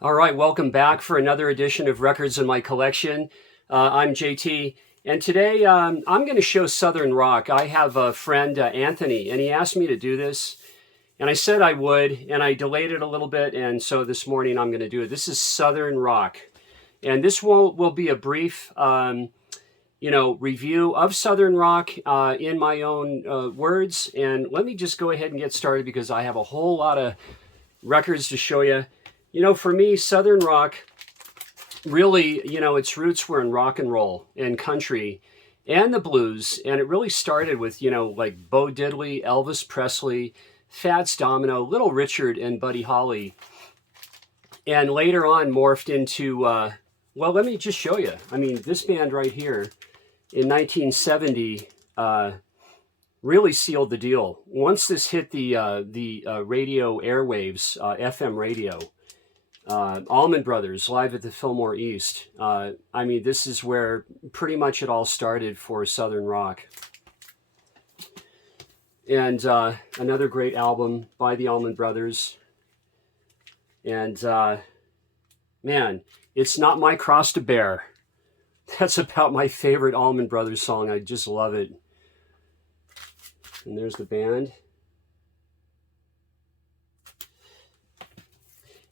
All right, welcome back for another edition of Records in My Collection. I'm JT, and today I'm going to show Southern rock. I have a friend, Anthony, and he asked me to do this, and I said I would, and I delayed it a little bit, and so this morning I'm going to do it. This is Southern rock, and this will be a brief, review of Southern rock in my own words. And let me just go ahead and get started because I have a whole lot of records to show you. For me, Southern rock really, its roots were in rock and roll and country and the blues. And it really started with, like Bo Diddley, Elvis Presley, Fats Domino, Little Richard, and Buddy Holly. And later on morphed into, let me just show you. I mean, this band right here in 1970 really sealed the deal. Once this hit the radio airwaves, FM radio, Almond Brothers live at the Fillmore East. This is where pretty much it all started for Southern rock. And another great album by the Almond Brothers. And man, it's not my cross to bear. That's about my favorite Almond Brothers song. I just love it. And there's the band.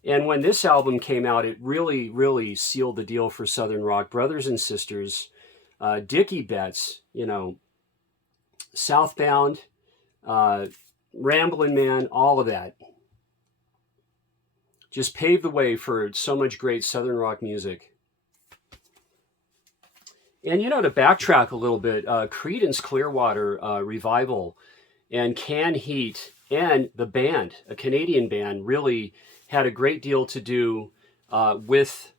And when this album came out, it really, really sealed the deal for Southern rock. Brothers and Sisters, Dickie Betts, Southbound, Ramblin' Man, all of that. Just paved the way for so much great Southern rock music. And, to backtrack a little bit, Creedence Clearwater Revival and Can Heat and the band, a Canadian band, really had a great deal to do with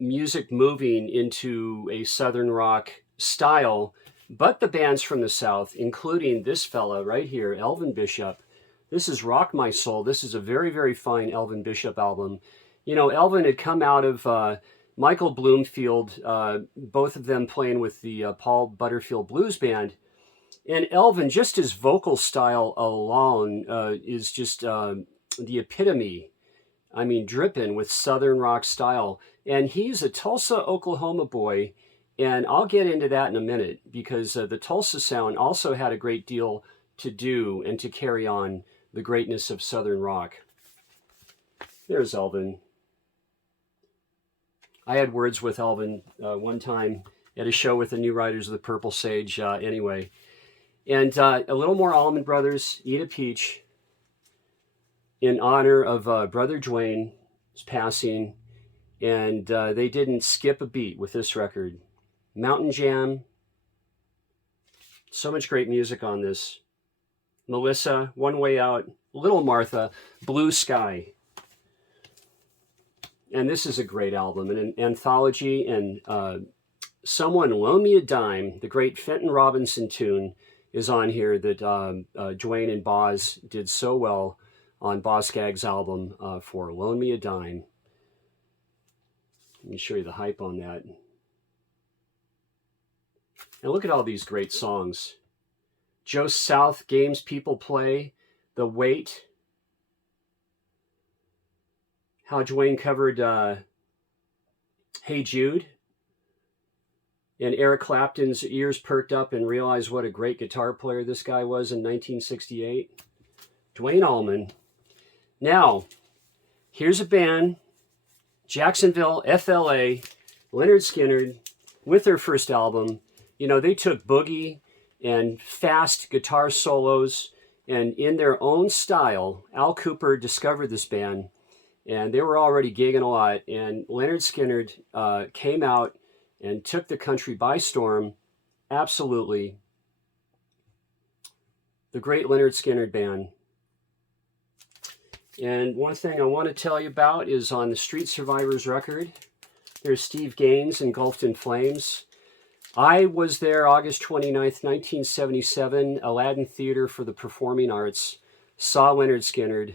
music moving into a Southern rock style. But the bands from the South, including this fella right here, Elvis Bishop, this is Rock My Soul. This is a very, very fine Elvis Bishop album. Elvin had come out of Michael Bloomfield, both of them playing with the Paul Butterfield Blues Band. And Elvin, just his vocal style alone is just the epitome, dripping with Southern rock style. And he's a Tulsa, Oklahoma boy. And I'll get into that in a minute because the Tulsa sound also had a great deal to do and to carry on the greatness of Southern rock. There's Elvin. I had words with Elvin one time at a show with the New Riders of the Purple Sage anyway. And a little more Almond Brothers, Eat a Peach, in honor of Brother Dwayne's passing. And they didn't skip a beat with this record. Mountain Jam. So much great music on this. Melissa, One Way Out, Little Martha, Blue Sky. And this is a great album, an anthology. And Someone Loan Me a Dime, the great Fenton Robinson tune, is on here that Dwayne and Boz did so well on Boz Scaggs' album for Loan Me a Dime. Let me show you the hype on that. And look at all these great songs. Joe South, Games People Play, The Wait. How Dwayne covered Hey Jude. And Eric Clapton's ears perked up and realized what a great guitar player this guy was in 1968. Dwayne Allman. Now, here's a band, Jacksonville, FLA, Leonard Skinner, with their first album. They took boogie and fast guitar solos, and in their own style, Al Kooper discovered this band, and they were already gigging a lot, and Leonard Skinner came out and took the country by storm. Absolutely. The great Leonard Skinner Band. And one thing I want to tell you about is on the Street Survivors record, there's Steve Gaines, Engulfed in Flames. I was there August 29th, 1977, Aladdin Theater for the Performing Arts, saw Leonard Skinner.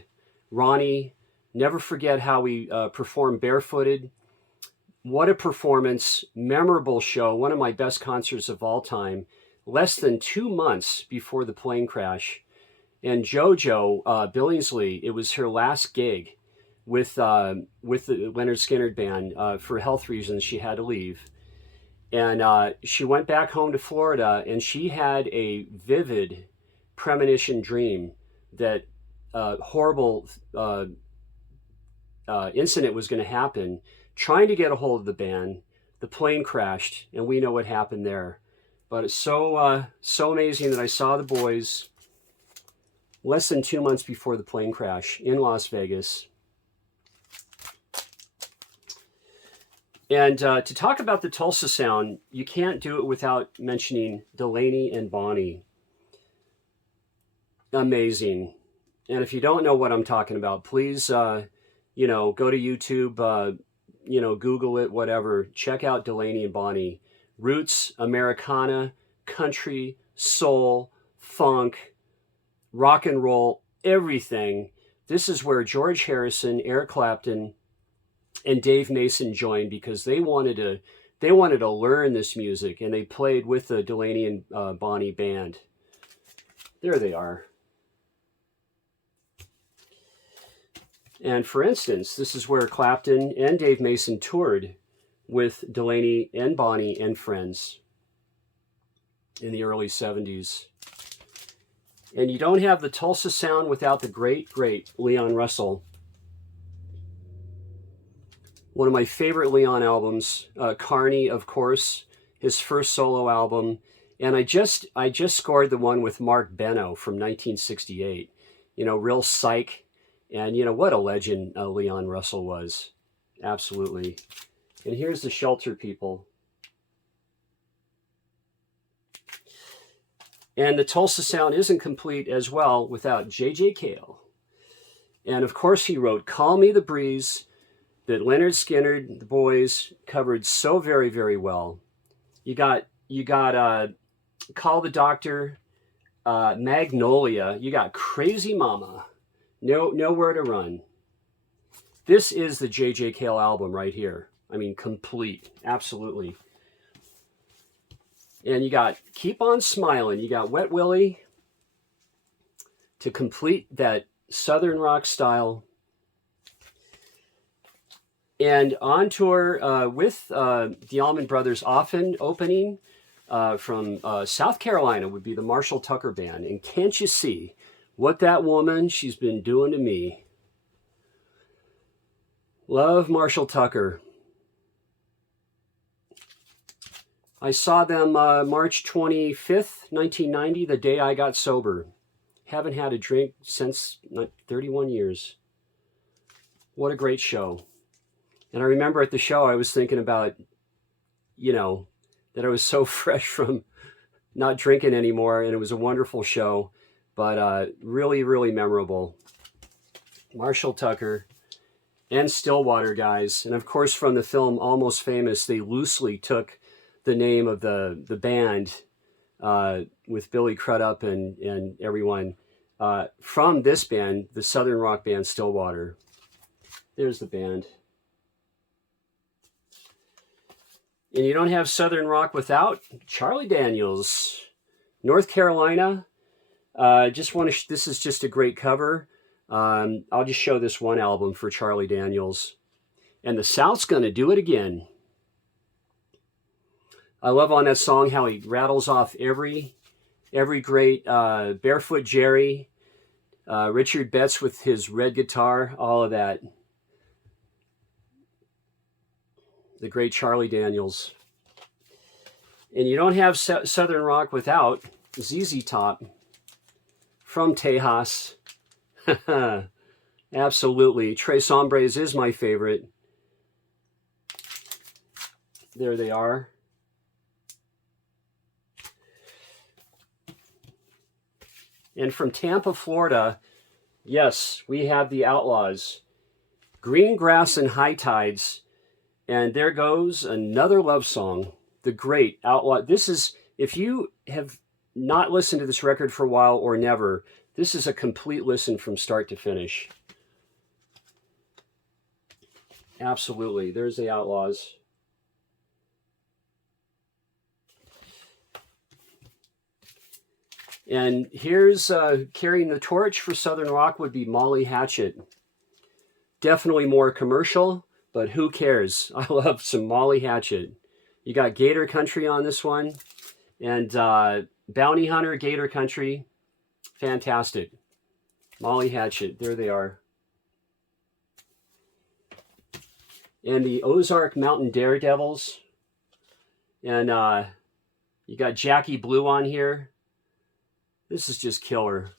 Ronnie, never forget how we performed Barefooted. What a performance, memorable show, one of my best concerts of all time, less than 2 months before the plane crash. And JoJo Billingsley, it was her last gig with the Leonard Skinner band. For health reasons, she had to leave. And she went back home to Florida, and she had a vivid premonition dream that horrible incident was going to happen. Trying to get a hold of the band, the plane crashed, and we know what happened there. But it's so amazing that I saw the boys less than 2 months before the plane crash in Las Vegas. And to talk about the Tulsa sound, you can't do it without mentioning Delaney and Bonnie. Amazing. And if you don't know what I'm talking about, please, go to YouTube, Google it, whatever. Check out Delaney and Bonnie. Roots, Americana, country, soul, funk, rock and roll, everything. This is where George Harrison, Eric Clapton, and Dave Mason joined because they wanted to learn this music, and they played with the Delaney and Bonnie band. There they are. And for instance, this is where Clapton and Dave Mason toured with Delaney and Bonnie and friends in the early 70s. And you don't have the Tulsa sound without the great, great Leon Russell. One of my favorite Leon albums, Carney, of course, his first solo album. And I just scored the one with Mark Beno from 1968. Real psych. And what a legend Leon Russell was. Absolutely. And here's the Shelter People. And the Tulsa sound isn't complete as well without J.J. Cale. And of course he wrote Call Me the Breeze, that Leonard Skinner, the boys, covered so very, very well. You got Call the Doctor, Magnolia. You got Crazy Mama, Nowhere to Run. This is the J.J. Cale album right here. I mean, complete, absolutely. And you got Keep On Smiling. You got Wet Willie to complete that Southern rock style. And on tour with the Almond Brothers, often opening from South Carolina would be the Marshall Tucker Band. And can't you see what that woman, she's been doing to me? Love Marshall Tucker. I saw them March 25th, 1990, the day I got sober. Haven't had a drink since 31 years. What a great show. And I remember at the show, I was thinking about, that I was so fresh from not drinking anymore. And it was a wonderful show, but really, really memorable. Marshall Tucker and Stillwater guys. And of course, from the film Almost Famous, they loosely took the name of the band with Billy Crudup and everyone from this band, the Southern rock band Stillwater. There's the band. And you don't have Southern rock without Charlie Daniels, North Carolina. This is just a great cover. I'll just show this one album for Charlie Daniels. And the South's gonna do it again. I love on that song how he rattles off every great Barefoot Jerry, Richard Betts with his red guitar, all of that. The great Charlie Daniels. And you don't have Southern rock without ZZ Top from Tejas. Absolutely. Tres Hombres is my favorite. There they are. And from Tampa, Florida, yes, we have the Outlaws. Green Grass and High Tides. And there goes another love song, the great Outlaw. This is, if you have not listened to this record for a while or never, this is a complete listen from start to finish. Absolutely. There's the Outlaws. And here's carrying the torch for Southern rock would be Molly Hatchet. Definitely more commercial, but who cares? I love some Molly Hatchet. You got Gator Country on this one, and Bounty Hunter, Gator Country. Fantastic. Molly Hatchet, there they are. And the Ozark Mountain Daredevils. And you got Jackie Blue on here. This is just killer.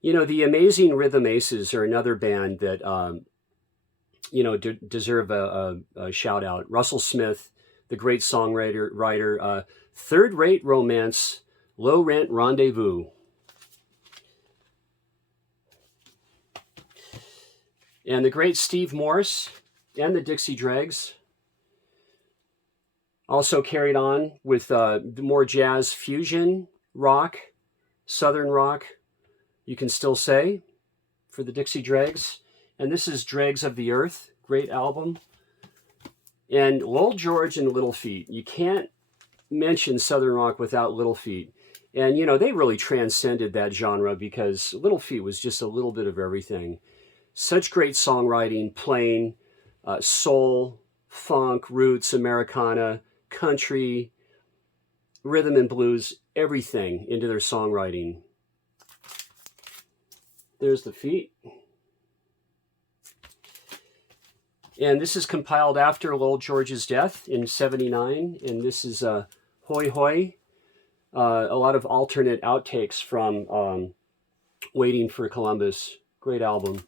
You know, the Amazing Rhythm Aces are another band that, you know, deserve a shout out. Russell Smith, the great songwriter, Third Rate Romance, Low Rent Rendezvous. And the great Steve Morse and the Dixie Dregs. Also carried on with more jazz fusion, rock, southern rock, you can still say, for the Dixie Dregs. And this is Dregs of the Earth, great album. And Lowell George and Little Feat. You can't mention southern rock without Little Feat. And, you know, they really transcended that genre because Little Feat was just a little bit of everything. Such great songwriting, playing, soul, funk, roots, Americana, country, rhythm and blues, everything into their songwriting. There's the Feet. And this is compiled after Lowell George's death in '79. And this is Hoi Hoi. A lot of alternate outtakes from Waiting for Columbus. Great album.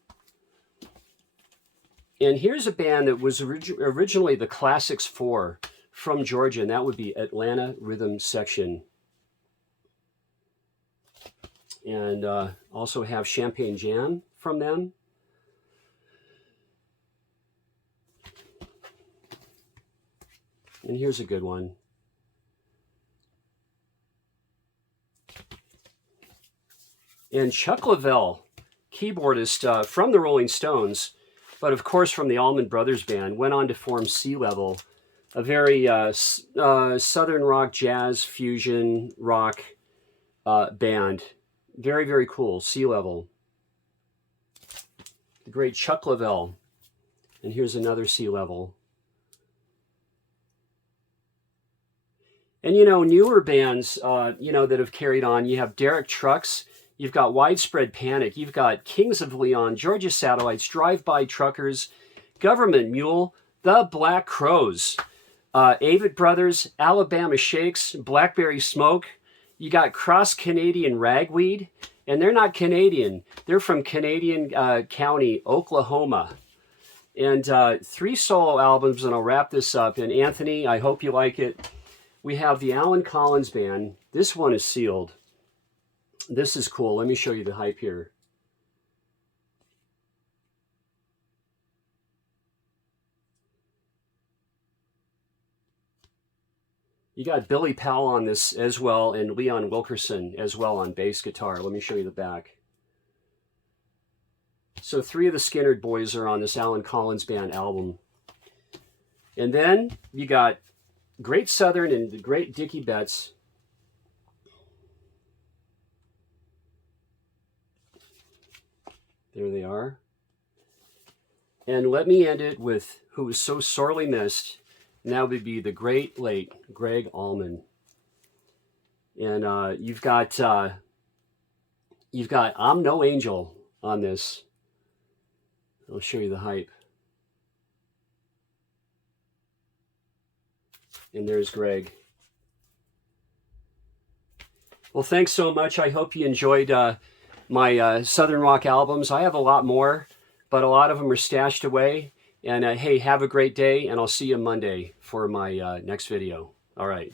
And here's a band that was originally the Classics 4 from Georgia, and that would be Atlanta Rhythm Section. And also have Champagne Jam from them. And here's a good one. And Chuck Leavell, keyboardist from the Rolling Stones, but of course from the Almond Brothers band, went on to form Sea Level, a very southern rock, jazz, fusion, rock band. Very, very cool. Sea Level. The great Chuck Leavell. And here's another Sea Level. And, you know, newer bands, you know, that have carried on. You have Derek Trucks. You've got Widespread Panic. You've got Kings of Leon, Georgia Satellites, Drive-By Truckers, Government Mule, The Black Crows, Avett Brothers, Alabama Shakes, Blackberry Smoke. You got Cross Canadian Ragweed, and they're not Canadian. They're from Canadian County, Oklahoma. And 3 solo albums, and I'll wrap this up. And Anthony, I hope you like it. We have the Alan Collins Band. This one is sealed. This is cool. Let me show you the hype here. You got Billy Powell on this as well, and Leon Wilkerson as well on bass guitar. Let me show you the back. So 3 of the Skinner boys are on this Alan Collins Band album. And then you got Great Southern and the great Dickie Betts. There they are. And let me end it with who was so sorely missed. And that would be the great late Greg Allman. And you've got I'm No Angel on this. I'll show you the hype. And there's Greg. Well, thanks so much. I hope you enjoyed my Southern Rock albums. I have a lot more, but a lot of them are stashed away. And hey, have a great day, and I'll see you Monday for my next video. All right.